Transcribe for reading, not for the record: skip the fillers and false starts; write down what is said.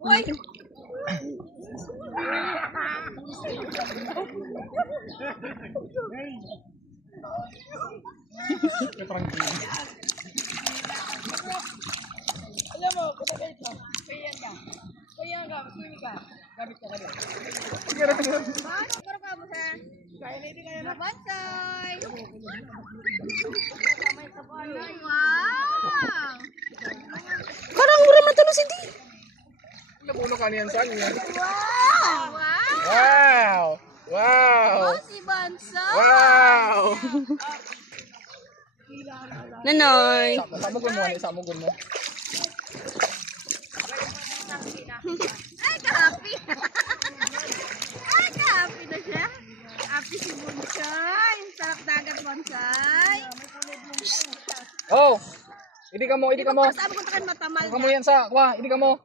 Uy! Alam mo, kutagay ka. Kaya ka. Kaya ka, maswing ka. Gamit ka kami. Paano? Pero ka mo sa... Kaya na hindi kaya na. Bonsai! Wow! Karang mura man tulo si Di. Napuno ka niyan saan yan? Wow! Wow! Wow! Wow! Oh, si Bonsai! Wow! Nanoy. Samugon mo, samugon mo. Ay, ka-happy! Ay, ka-happy na siya. Happy si Bonsai. Sarap dagat, Bonsai. Oh! Hindi ka mo, hindi ka mo. Sabi ko takan matamal Kamu yan sa, wah, hindi ka mo.